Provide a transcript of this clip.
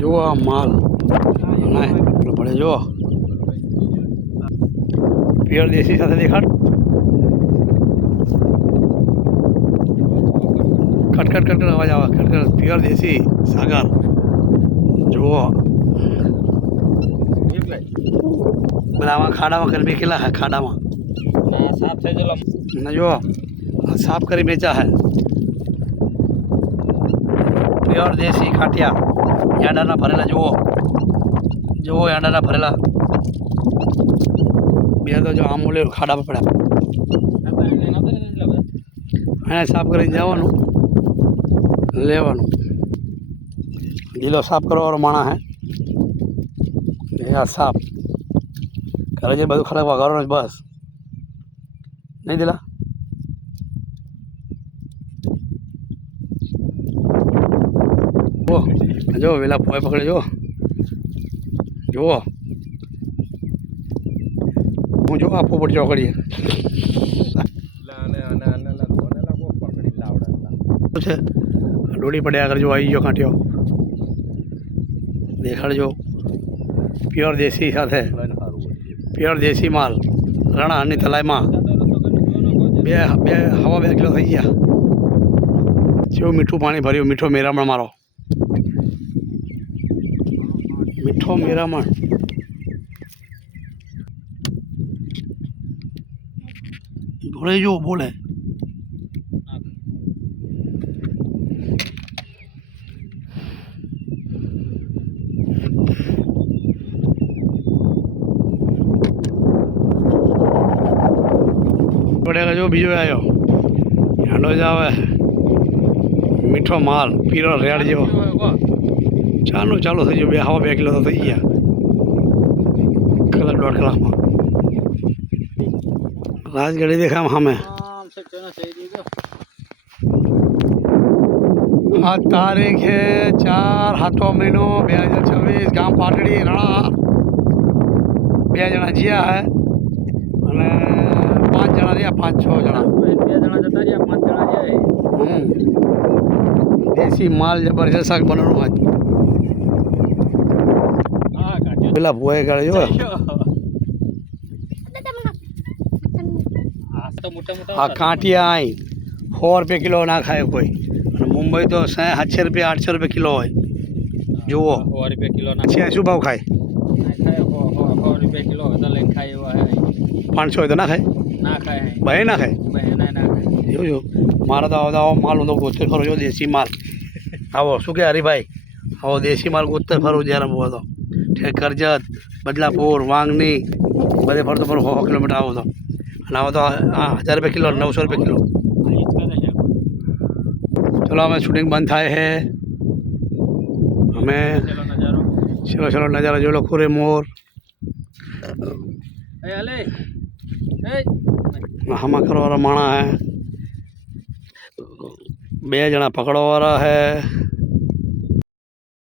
જો આ માલ પડે જો પ્યોર દેશી સાથે દેખાડ ખટખટ ખટખટ અવાજ આવે ખટખટ પ્યોર દેશી સાગર જુઓ બધા આમાં ખાડામાં કરી મેકેલા હે ખાડામાં સાફ થઈ ગયેલો ના જો સાફ કરી વેચા હે પ્યોર દેશી ખાટિયા યાડાના ભરેલા જુઓ જુઓ યાડાના ભરેલા બે તો જો આમ ઓલે ખાડામાં પડ્યા એને સાફ કરીને જવાનું લેવાનું ગીલો સાફ કરવાવાળો માણસ હે એ આ સાફ કરે છે બધું ખરાબ વગાડવાનું બસ નહીં દિલા જો વેલા પોય પકડે જુઓ હું જો આપો પડ ચોકડીએ છે ડોડી પડ્યા કરજો આવી ગયો કાંઠ્યો દેખાડજો પ્યોર દેશી સાથે પ્યોર દેશી માલ રણાની તલાઈમાં બે હવા 2 કિલો થઈ ગયા જેવું મીઠું પાણી ભર્યું મીઠો મેરામણ મારો મીઠો મેરામણ બોલે જો બોલે પડેલા જો બીજો આવ્યો હાંડો જ આવે મીઠો માલ પીરો રેડ જેવો ચાલુ થઈ ગયો હવા 2 કિલો તો થઈ ગયા કલાક 1.5 કલાકમાં રાજગાડી દેખામ સામે આ તારીખ હે 4 મહિનો 2026 ગામ પાટડી રણા 2 જણા જ્યાં હે અને 5 જણા રહ્યા 5-6 જણા 2 જણા જતા રહ્યા 5 જણા જાય દેશી માલ જબરજસ્ત શાક બનાવવાનું પેલા ભોય કાઢે જો આ કાંઠિયા અહીં 100 રૂપિયા કિલો ના ખાય કોઈ અને મુંબઈ તો 700 રૂપિયા 800 રૂપિયા કિલો હોય જુઓ 100 રૂપિયા કિલો ના છે શું ભાવ ખાય 100 રૂપિયા કિલો હતા લઈને ખાય એવા 500 હોય તો ના ખાય ના ખાય બે ના ખાય એવું જો મારે તો આવો માલ હું તો ગોતર ફરું જો દેશી માલ આવો શું કે હરીભાઈ આવો દેશી માલ ગોતર ફરું જ્યારે હું હતો કરજત બદલાપુર વાંગની બધે ફરતો ફરું 100 કિલોમીટર આવો તો અને આવો તો 1000 રૂપિયા કિલો 900 રૂપિયા કિલો ચલો અમે શૂટિંગ બંધ થાય છે અમે ચલો નજારો જો લો ખુરે મોર હમા કરવાવાળા માણા હે 2 જણા પકડવાવાળા હે